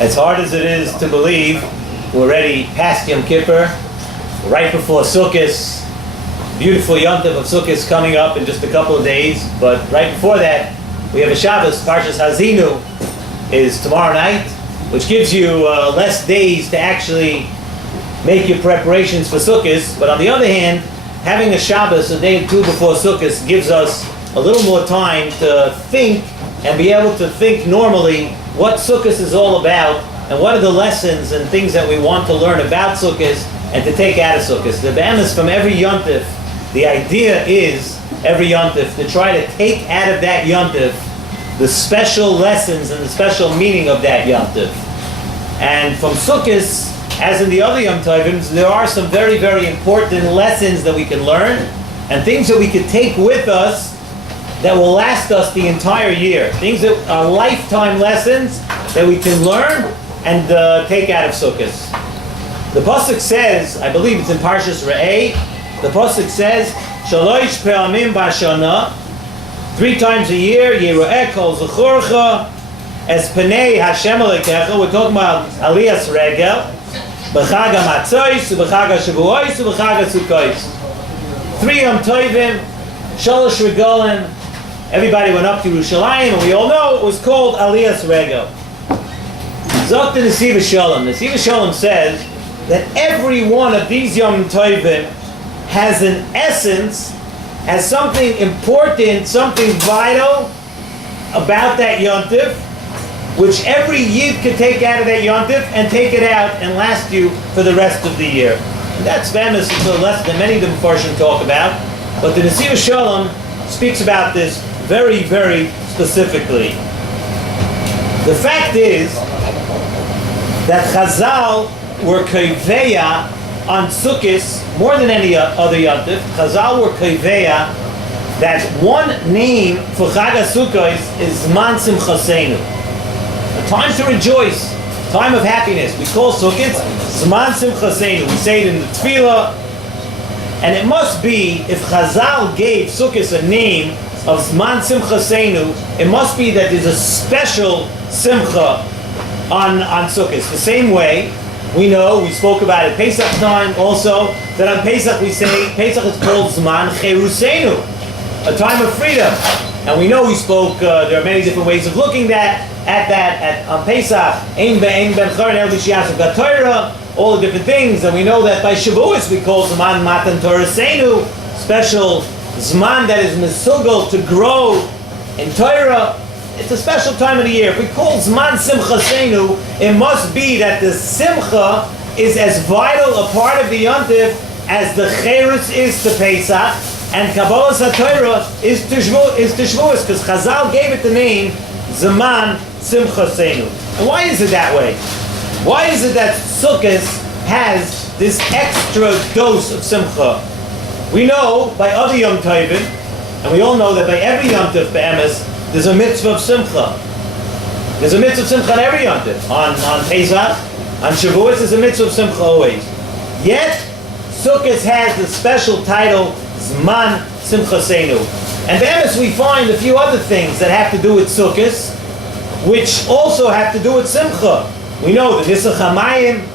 As hard as it is to believe, we're already past Yom Kippur, right before Sukkos. Beautiful Yom Tov of Sukkos coming up in just a couple of days. But right before that, we have a Shabbos. Parshas Hazinu is tomorrow night, which gives you less days to actually make your preparations for Sukkos. But on the other hand, having a Shabbos a day or two before Sukkos gives us a little more time to think and be able to think normally what Sukkos is all about and what are the lessons and things that we want to learn about Sukkos and to take out of Sukkos. The B'emes from every Yontif, the idea is every Yontif to try to take out of that Yontif the special lessons and the special meaning of that Yontif. And from Sukkos, as in the other Yom Tovim, there are some very, very important lessons that we can learn and things that we can take with us that will last us the entire year. Things that are lifetime lessons that we can learn and take out of Sukkos. The Pasuk says, I believe it's in Parshas Re'eh, the Pasuk says, Shalosh pe'amim b'shana, 3 times a year, Yeru'eh kol zechorcha, es penei Hashem alekecha, we're talking about Aliyas Regel, b'chag ha'matzois, b'chag ha'shavuos, b'chag ha'sukkos. 3 Yom Tovim, Shalosh Regolim. Everybody went up to Yerushalayim, and we all know it was called Aliyas Regel. Zok to Nesivos Shalom. Nesivos Shalom says that every one of these Yom Tovim has an essence, has something important, something vital about that Yontif, which every Yid could take out of that Yontif and take it out and last you for the rest of the year. And that's famous, it's a lesson that many of the Mefarshim talk about, but the Nesivos Shalom speaks about this very, very specifically. The fact is that Chazal were koveya on Sukkos more than any other Yontif. Chazal were koveya that one name for Chag HaSukkos is Zman Simchaseinu, a time to rejoice, time of happiness. We call Sukkos Zman Simchaseinu. We say it in the Tefillah, and it must be, if Chazal gave Sukkos a name of Zman Simchaseinu, it must be that there's a special Simcha on Sukkos. The same way, we know, we spoke about it Pesach time also, that on Pesach we say, Pesach is called Zman Cheruseinu, a time of freedom. And we know we spoke, there are many different ways of looking at that, on Pesach, Ein Ben Chor El B'Shias Torah, all the different things. And we know that by Shavuos we call Zman Matan Torah Seinu, special Zman that is Mesugal to grow in Torah. It's a special time of the year. If we call Zman Simcha Seinu, it must be that the Simcha is as vital a part of the Yontif as the Cherus is to Pesach and Kabbalas HaTorah is to Shavuos, because Chazal gave it the name Zman Simcha Seinu. And why is it that way? Why is it that Sukkos has this extra dose of Simcha? We know by other Yom Tovim, and we all know that by every Yom Tov B'emes, there's a mitzvah of Simcha. There's a mitzvah of Simcha on every Yom Tov. On Pesach, on Shavuos, there's a mitzvah of Simcha always. Yet, Sukkos has the special title, Zman Simcha Seinu. And B'emes we find a few other things that have to do with Sukkos, which also have to do with Simcha. We know the Nisach HaMayim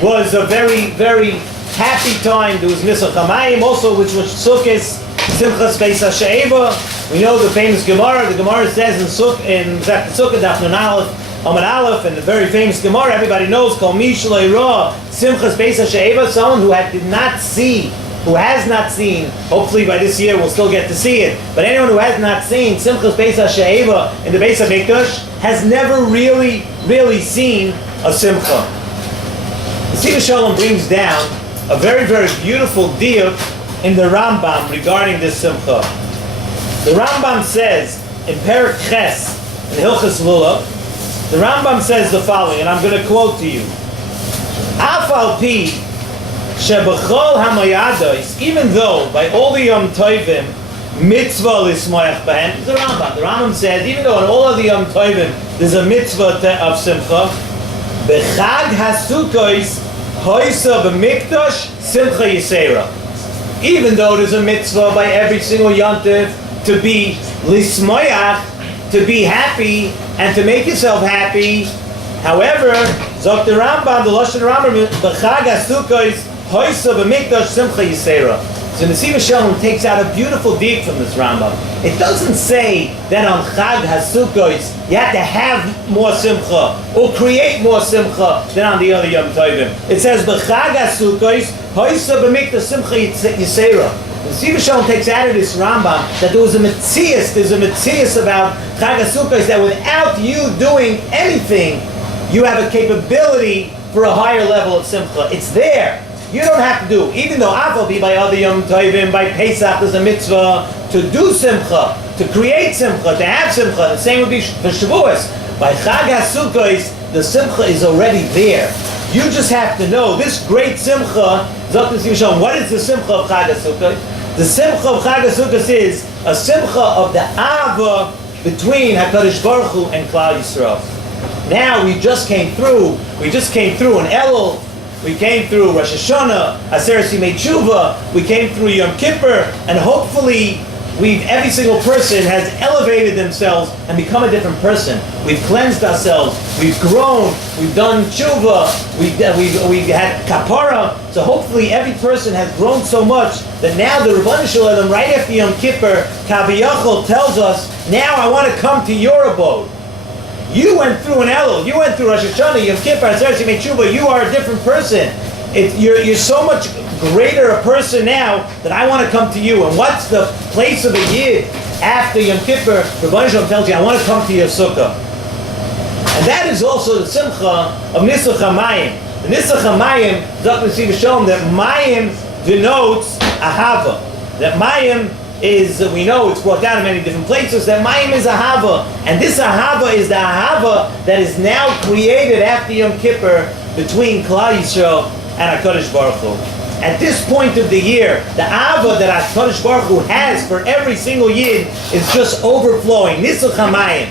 was a very, very happy time. There was Nisach HaMayim also, which was Sukkos, Simchas Beis HaShe'eva. We know the famous Gemara. The Gemara says in Sukkah, Daf Nun Aleph, Amud Aleph, and the very famous Gemara, everybody knows, Kol Mi Shelo Yira, Simchas Beis HaShe'eva, someone who did not see, who has not seen, hopefully by this year we'll still get to see it, but anyone who has not seen Simchas Beis HaShe'eva in the Beis HaMikdash has never really seen a Simcha. Nesivos Shalom brings down a very, very beautiful deal in the Rambam regarding this Simcha. The Rambam says in Perek Ches, in Hilchos Lulav, the Rambam says the following, and I'm going to quote to you. Af al pi shebechol hamayados, even though by all the Yom Tovim mitzvah lismoyach b'hem, the Rambam says, even though in all of the Yom Tovim there's a mitzvah of Simcha, b'chag HaSukkos hoisa b'mikdash simcha yisera. Even though there's a mitzvah by every single Yontif to be lismoyach, to be happy and to make yourself happy, However, Zok the Rambam, the Lashon Rambam, B'chag HaSukkos, Hoysa B'mikdash Simcha Yisera. So Nesivos Shalom takes out a beautiful deed from this Rambam. It doesn't say that on Chag HaSukkos you have to have more Simcha or create more Simcha than on the other Yom Tovim. It says B'chag HaSukkos, Hoysa B'mikdash Simcha Yisera. Nesivos Shalom takes out of this Rambam that there's a Metzias about Chag HaSukkos that without you doing anything, you have a capability for a higher level of Simcha. It's there. You don't have to do, even though Aval be by other Yom Tovim, by Pesach, there's a mitzvah to do Simcha, to create Simcha, to have Simcha. The same would be for Shavuos. By Chag HaSukkos, the Simcha is already there. You just have to know this great Simcha. What is the Simcha of Chag HaSukkos? The Simcha of Chag HaSukkos is a Simcha of the Ava between HaKadosh Baruch Hu and Klal Yisrael. Now we just came through an Elul, we came through Rosh Hashanah, Aseret Yimei Tshuva, we came through Yom Kippur, and hopefully every single person has elevated themselves and become a different person. We've cleansed ourselves, we've grown, we've done Tshuva, we've had Kapara, so hopefully every person has grown so much that now the Rebbeinu Shalom, right after Yom Kippur, Kaviyachol tells us, now I want to come to your abode. You went through an Elul, you went through Rosh Hashanah, Yom Kippur, Aseret Yimei Tshuva, you are a different person. You're so much greater a person now that I want to come to you. And what's the place of a Yid after Yom Kippur? Rebbeinu Shalom tells you, I want to come to your sukkah. And that is also the Simcha of Nisach HaMayim. The Nisach HaMayim, Zok Nesivos Shalom, that Mayim denotes Ahava. That Mayim is, we know it's brought down in many different places, that Mayim is Ahava. And this Ahava is the Ahava that is now created after Yom Kippur between Klal Yisrael and HaKadosh Baruch Hu. At this point of the year, the Ahava that HaKadosh Baruch Hu has for every single Yid is just overflowing. Nisach HaMayim.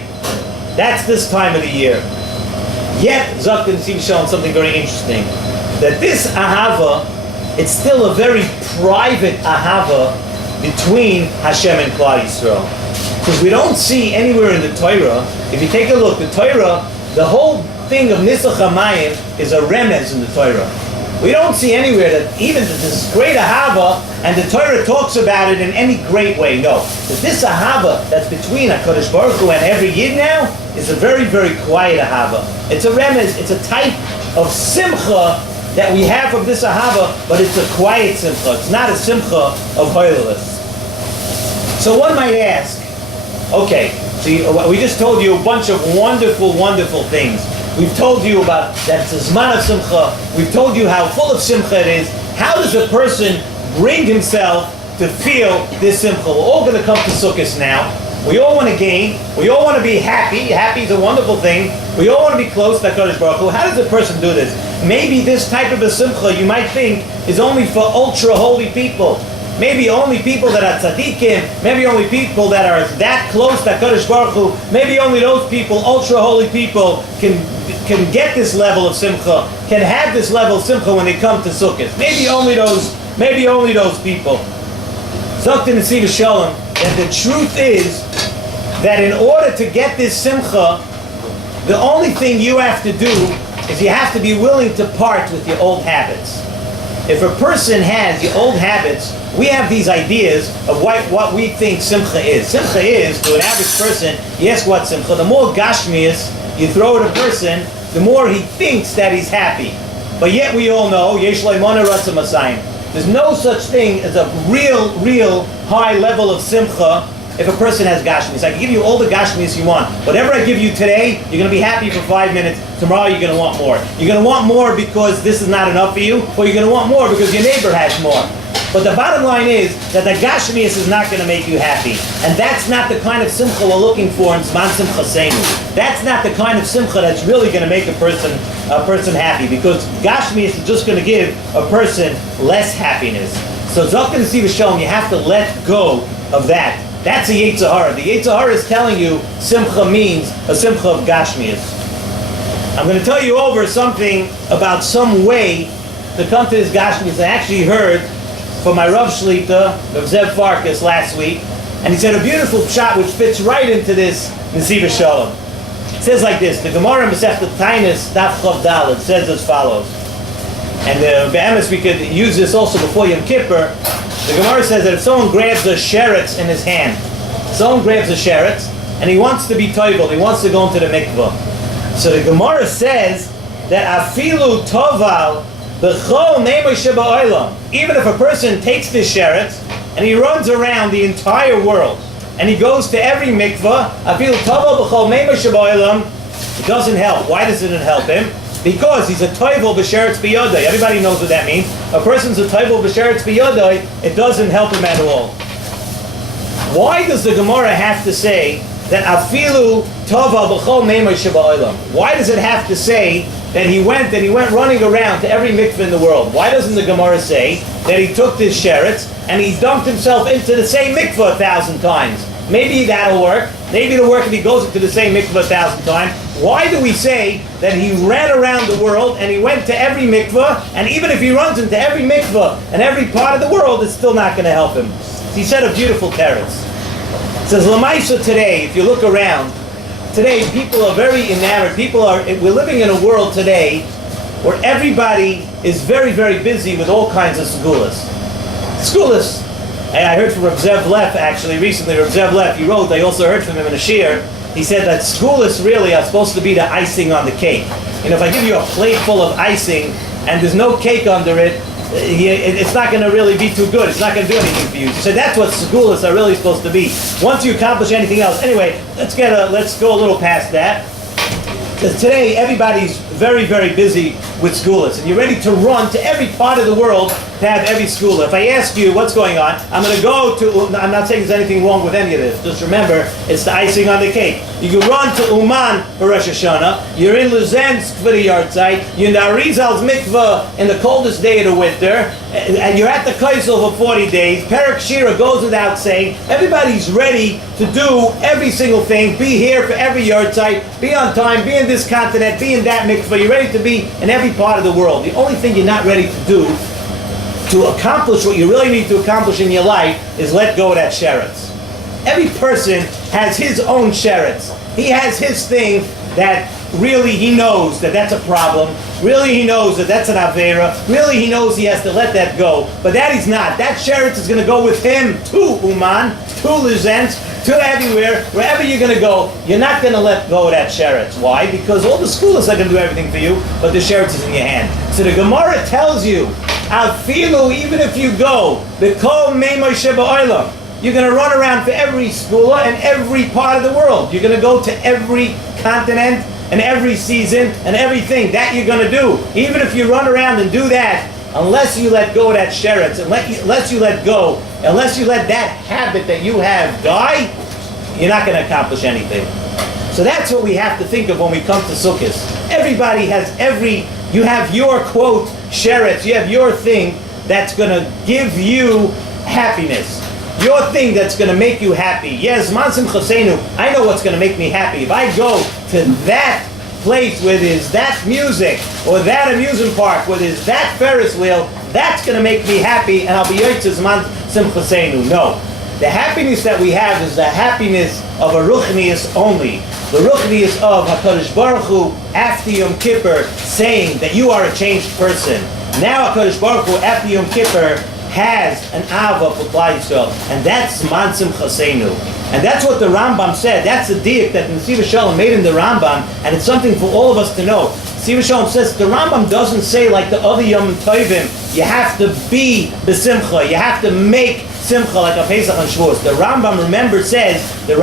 That's this time of the year. Yet, Zok Nesivos Shalom, something very interesting. That this Ahava, it's still a very private Ahava between Hashem and Klal Yisrael. Because we don't see anywhere in the Torah, if you take a look, the Torah, the whole thing of Nisach HaMayim is a remez in the Torah. We don't see anywhere that even that this great Ahava, and the Torah talks about it in any great way. No. That this Ahava that's between HaKadosh Baruch Hu and every Yid now is a very, very quiet Ahava. It's a remez, it's a type of Simcha that we have of this Ahava, but it's a quiet Simcha. It's not a Simcha of Hoylelus. So one might ask, okay, so we just told you a bunch of wonderful, wonderful things. We've told you about that it's a Zman of Simcha. We've told you how full of Simcha it is. How does a person bring himself to feel this Simcha? We're all going to come to Sukkot now. We all want to gain. We all want to be happy. Happy is a wonderful thing. We all want to be close to HaKadosh Baruch Hu. How does a person do this? Maybe this type of a Simcha, you might think, is only for ultra-holy people. Maybe only people that are tzaddikim, maybe only people that are that close to HaKadosh Baruch Hu, maybe only those people, ultra-holy people, can get this level of Simcha, can have this level of Simcha when they come to Sukkot. Maybe only those people. Zok Nesivos Shalom, and the truth is that in order to get this Simcha, the only thing you have to do is you have to be willing to part with your old habits. If a person has the old habits, we have these ideas of what we think Simcha is. Simcha is, to an average person, you ask what Simcha, the more Gashmias you throw at a person, the more he thinks that he's happy. But yet we all know, Yesh Leimona Ratzah Masayim. There's no such thing as a real high level of Simcha if a person has Gashmias. I can give you all the Gashmias you want. Whatever I give you today, you're going to be happy for 5 minutes. Tomorrow you're going to want more. You're going to want more because this is not enough for you, or you're going to want more because your neighbor has more. But the bottom line is that the Gashmias is not going to make you happy. And that's not the kind of Simcha we're looking for in Zman Simcha Seinu. That's not the kind of Simcha that's really going to make a person happy, because Gashmias is just going to give a person less happiness. So Zok Nesivos Shalom, you have to let go of that. That's a Yetzer Hara. The Yetzer Hara is telling you Simcha means a Simcha of Gashmias. I'm going to tell you over something about some way to come to this Gashmias. I actually heard from my Rav Shlita, Rav Zev Farkas, last week, and he said a beautiful shot which fits right into this Nesivos Shalom. It says like this. The Gemara in Masechet Tainis, Daf Chav Daled, says as follows. And be'emes, we could use this also before Yom Kippur. The Gemara says that if someone grabs a sheretz in his hand, someone grabs a sheretz, and he wants to be toivel, he wants to go into the mikvah. So the Gemara says that afilu toval b'chol neimah sheba'olam. Even if a person takes this sheretz and he runs around the entire world and he goes to every mikvah, afilu toval b'chol neimah sheba'olam, it doesn't help. Why doesn't it help him? Because he's a toivel b'sheretz b'yodai. Everybody knows what that means. A person's a toivel b'sheretz b'yodai. It doesn't help him at all. Why does the Gemara have to say that afilu tova b'chol neimah sheba'olam? Why does it have to say that he went running around to every mikveh in the world? Why doesn't the Gemara say that he took this sheretz and he dumped himself into the same mikveh 1,000 times? Maybe that'll work. Maybe it'll work if he goes into the same mikveh 1,000 times. Why do we say that he ran around the world and he went to every mikveh, and even if he runs into every mikveh and every part of the world, it's still not going to help him? He said a beautiful teretz. It says, Lamaisa today, if you look around, today people are very enamored. We're living in a world today where everybody is very, very busy with all kinds of segulas. Segulas. I heard from Reb Zev Leff actually recently. Reb Zev Leff, he wrote, I also heard from him in a shiur. He said that segulas really are supposed to be the icing on the cake. You know, if I give you a plate full of icing and there's no cake under it, it's not going to really be too good. It's not going to do anything for you. He said that's what segulas are really supposed to be. Once you accomplish anything else. Anyway, let's go a little past that. Because today everybody's very, very busy with segulas, and you're ready to run to every part of the world to have every segula. If I ask you what's going on, I'm going to go to, I'm not saying there's anything wrong with any of this. Just remember, it's the icing on the cake. You can run to Uman for Rosh Hashanah. You're in Luzensk for the yahrzeit. You're in the Arizal's mikveh in the coldest day of the winter, and you're at the Kaisel for 40 days. Perek Shira goes without saying. Everybody's ready to do every single thing. Be here for every yahrzeit. Be on time. Be in this continent. Be in that mikveh. You're ready to be in every part of the world. The only thing you're not ready to do to accomplish what you really need to accomplish in your life is let go of that sheretz. Every person has his own sheretz. He has his thing that really he knows that that's a problem. Really he knows that that's an avera. Really he knows he has to let that go. But that he's not. That sheretz is going to go with him to Uman, to Luzensk, to everywhere. Wherever you're going to go, you're not going to let go of that sheretz. Why? Because all the schools are going to do everything for you, but the sheretz is in your hand. So the Gemara tells you, Afilu, even if you go, B'kol meimah sheba'olam, you're going to run around for every skula and every part of the world. You're going to go to every continent and every season and everything. That you're going to do. Even if you run around and do that, unless you let go of that sheretz, unless you let that habit that you have die, you're not going to accomplish anything. So that's what we have to think of when we come to Sukkot. Everybody has you have your quote, sheretz, you have your thing that's going to give you happiness. Your thing that's going to make you happy. Yes, Mansim Chosenu, I know what's going to make me happy. If I go to that place where there's that music, or that amusement park where there's that Ferris wheel, that's going to make me happy, and I'll be Yotzes Mansim Chosenu. No. The happiness that we have is the happiness of a ruchnius only. The ruchnius of HaKadosh Baruch Hu after Yom Kippur saying that you are a changed person. Now HaKadosh Baruch Hu after Yom Kippur has an Ava for Klal Yisrael, and that's Mansim Chasenu. And that's what the Rambam said. That's the diak that Nesivos Shalom made in the Rambam, and it's something for all of us to know. Nesivos Shalom says, the Rambam doesn't say like the other Yom Tovim, you have to be besimcha, you have to make simcha like a Pesach and Shavuos. The Rambam, remember, says that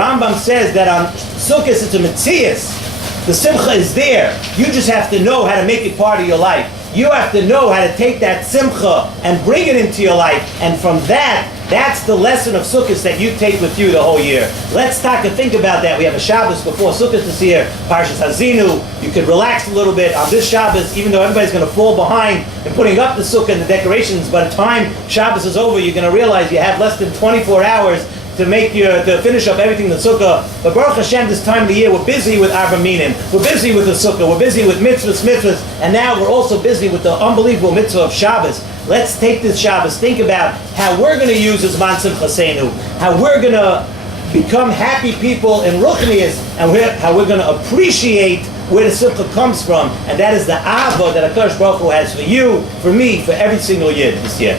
on Sukkot it's a metzias. The simcha is there. You just have to know how to make it part of your life. You have to know how to take that simcha and bring it into your life. And from that's the lesson of Sukkot that you take with you the whole year. Let's talk and think about that. We have a Shabbos before Sukkot this year, Parshas Hazinu. You could relax a little bit on this Shabbos, even though everybody's going to fall behind in putting up the Sukkah and the decorations. By the time Shabbos is over, you're going to realize you have less than 24 hours to finish up everything in the Sukkah. But Baruch Hashem, this time of the year, we're busy with Arba Minim. We're busy with the Sukkah. We're busy with mitzvahs. And now we're also busy with the unbelievable mitzvah of Shabbos. Let's take this Shabbos, think about how we're going to use this Mansim Chasenu, how we're going to become happy people in Ruchnius, and how we're going to appreciate where the Simcha comes from, and that is the Ava that HaKadosh Baruch Hu has for you, for me, for every single year this year.